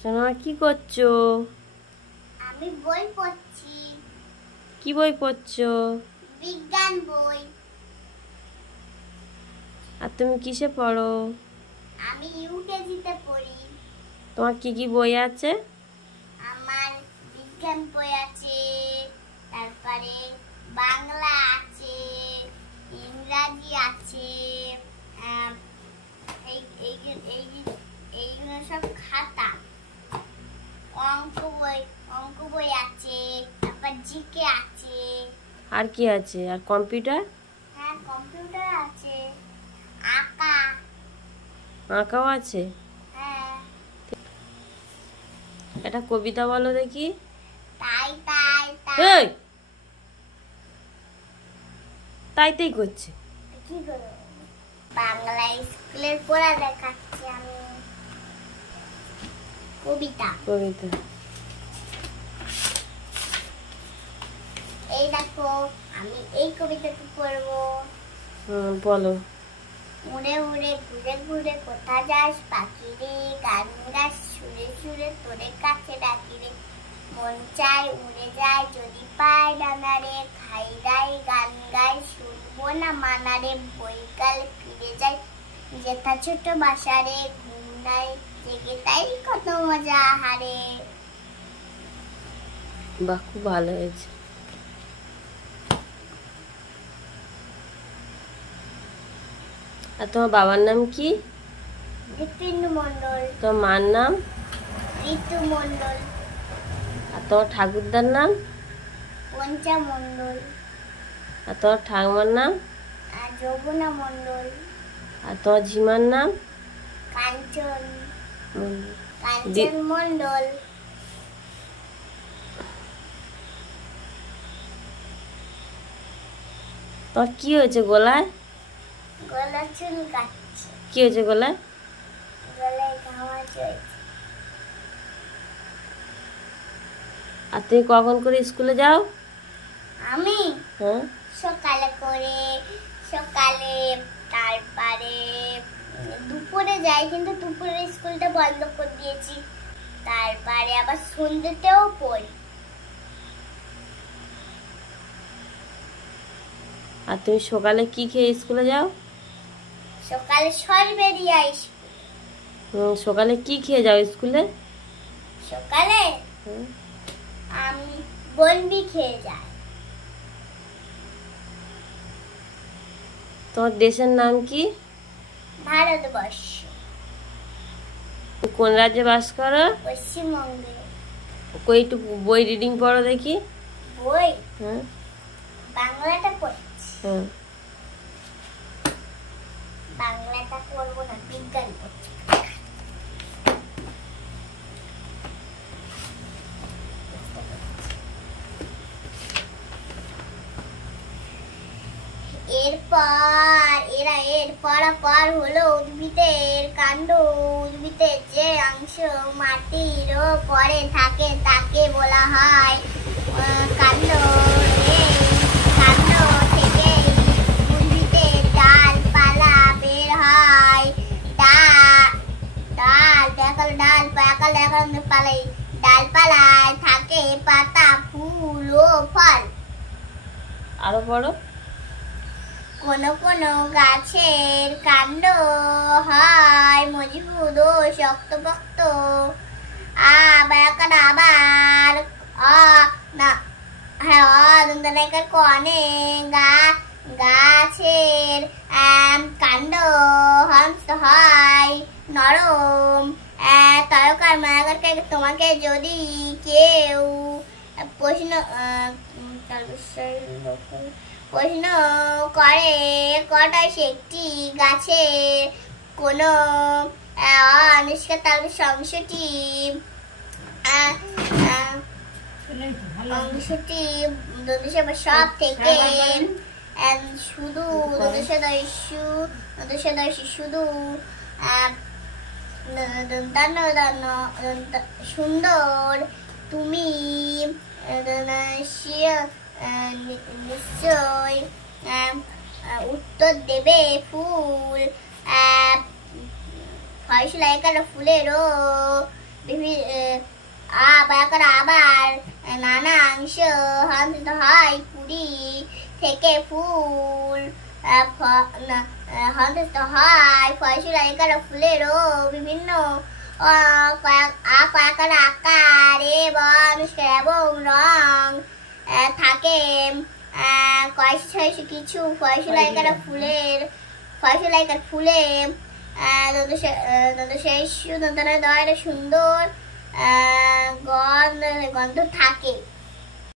সোনা কি করছো? আমি বই পড়ছি। কি বই পড়ছো? বিজ্ঞান বই। আর তুমি কিসে পড়ো? আমি ইউকেজিতে পড়ি। তোমার কি কি বই আছে? আমার বিজ্ঞান বই আছে, তারপরে বাংলা আছে, ইংরাজি আছে, এইগুলো সব খাতা। অঙ্ক বই আছে, তারপর জিকে আছে। আর কি আছে? আর কম্পিউটার? হ্যাঁ, কম্পিউটার আছে। আঁকাও আছে? হ্যাঁ। একটা কবিতা বলো দেখি। তাই তাই এই তাই তাই করছে। কি করো? বাংলা স্কুলের পড়া দেখাচ্ছি আমি। কবিতা। এই দেখো, আমি এই কবিতাটা পড়বো। বলো। উড়ে উড়ে ঘুরে ঘুরে কোথা যাস পাখি রে, গান গাছ সুরে সুরে তোরে কাছে ডাকি রে। মন চাই উড়ে যায় যদি পায় ডানা রে, খাই গাই গান গাই শুনবো না মানা রে। বৈকাল ফিরে যাই যেথা ছোট বাসা রে, ঘুম নাই জেগে তাই কত মজা হারে। বাহ, খুব ভালো হয়েছে। আর তোমার বাবার নাম কি? দীপেন্দু মন্ডল। তোমার মার নাম? ঋতু মন্ডল। আর তোমার ঠাকুরদার নাম? পঞ্চা মন্ডল। আর তোমার ঠাকুমার নাম? যমুনা মন্ডল। আর তোমার ঝিমার নাম? কাঞ্চন মন্ডল। মন্ডল। তোমার কি হয়েছে গলায়? গলা চুলকাচ্ছে। কি হয়েছে গলায়? গলায় ঘামাচি হয়েছে। আর তুমি কখন করে স্কুলে যাও? আমি হ্যাঁ, সকালে তারপরে দুপুরে যাই, কিন্তু দুপুরে স্কুলটা বন্ধ করে দিয়েছি। তারপরে আবার সন্ধ্যেতেও পড়ি। আর তুমি সকালে কি খেয়ে স্কুলে যাও? সকালে সরবেরিয়া স্কুল। সকালে কি খেয়ে যাও স্কুলে? সকালে আমি বনবি খেয়ে যাই। তোমার দেশের নাম কি? ভারতবর্ষ। কোন রাজ্যে বাস করো? পশ্চিমবঙ্গে। একটু বই রিডিং পড়ো দেখি। বই? হ্যাঁ, বাংলাটা পড়ছি। হ্যাঁ। বাংলাটা পড়বো না, বিজ্ঞান পড়ছি। এরপর হলো উদ্ভিদের কাণ্ড। উদ্ভিদের যে অংশ মাটির পরে থাকে তাকে বলা হয় কাণ্ড। এই কাণ্ড থেকে উদ্ভিদের ডালপালা বের হয়। ডালপালায় থাকে পাতা, ফুল ও ফল। আরো পড়ো। কোন গাছের কাণ্ড হয় মজবুত ও শক্তপোক্ত। আবার গাছের কাণ্ড হয় নরম। তোমাকে যদি কেউ প্রশ্ন করে কটায় সে একটি গাছের কোন আনুষ্কার অংশটি সব থেকে শুধু শুধু সুন্দর। তুমি নিশ্চয় উত্তর দেবে ফুল। ফয়সলা একার ফুলেরও বয়াকার আবার নানাংশ হন্ত হয় কুড়ি থেকে ফুল হন্ত হয় ফয়সুলা একার ফুলেরও বিভিন্ন কয়াকার আকার এবং রং থাকে কয়েকশো কিছু ফয়সুলা একার ফুলের ফুলে সুন্দর গন্ধ থাকে।